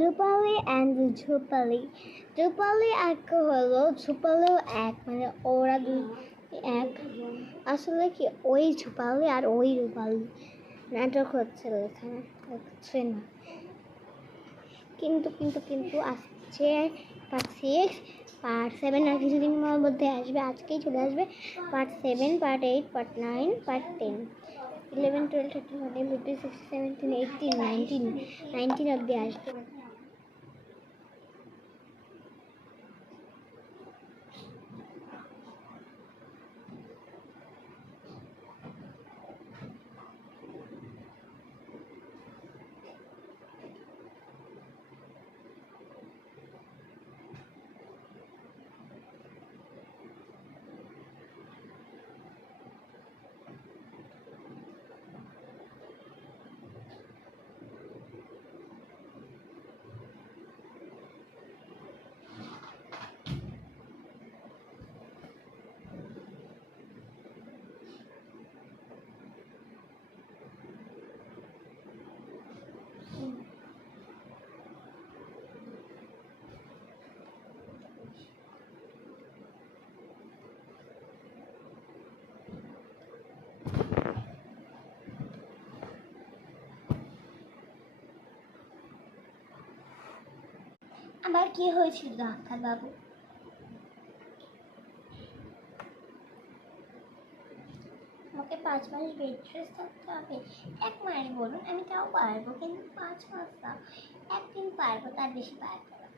রূপালী and ঝুপালি। রূপালী এক হলো, ঝুপালিও এক, মানে ওরা দুই এক। আসলে কি ওই ঝুপালি আর ওই রূপালী নাটক হচ্ছিল এখানে, হচ্ছে না। কিন্তু কিন্তু কিন্তু আসছে পার্ট 6, পার্ট 7 আর কিছুদিন মধ্যে আসবে, আজকেই চলে আসবে পার্ট 7, পার্ট 8, পার্ট 9, পার্ট 10, 11, 12, 13, 14, 15, 16, 17, 18, 19 অব্দি আসবে। আবার কি হয়েছিল ডাক্তার বাবু? আমাকে 5 মাস বেড রেস্ট থাকতে হবে? 1 মাস বলুন, আমি তাও পারবো, কিন্তু 5 মাস না, 1 দিন পারবো, তার বেশি পারবো না।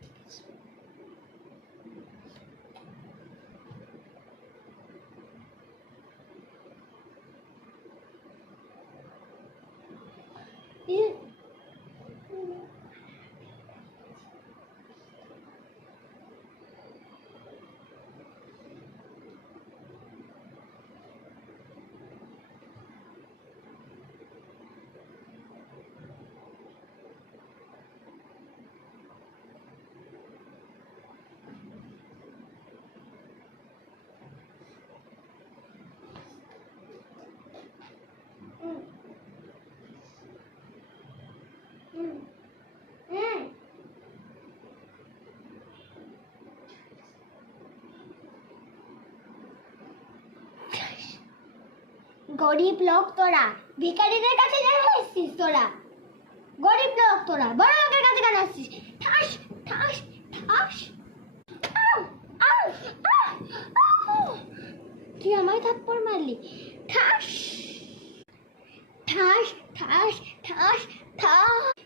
ঠিক আছে। গরিব লোক তোরা, ভিখারিদের কাছে কেন আসছিস? তোরা গরিব লোক, তোরা বড় লোকের কাছে কেন আসছিস? ঠাস ঠাস ঠাস। তুই আমায় থাপ্পড় মারলি। ঠাস ঠাস ঠাস ঠাস ঠাস।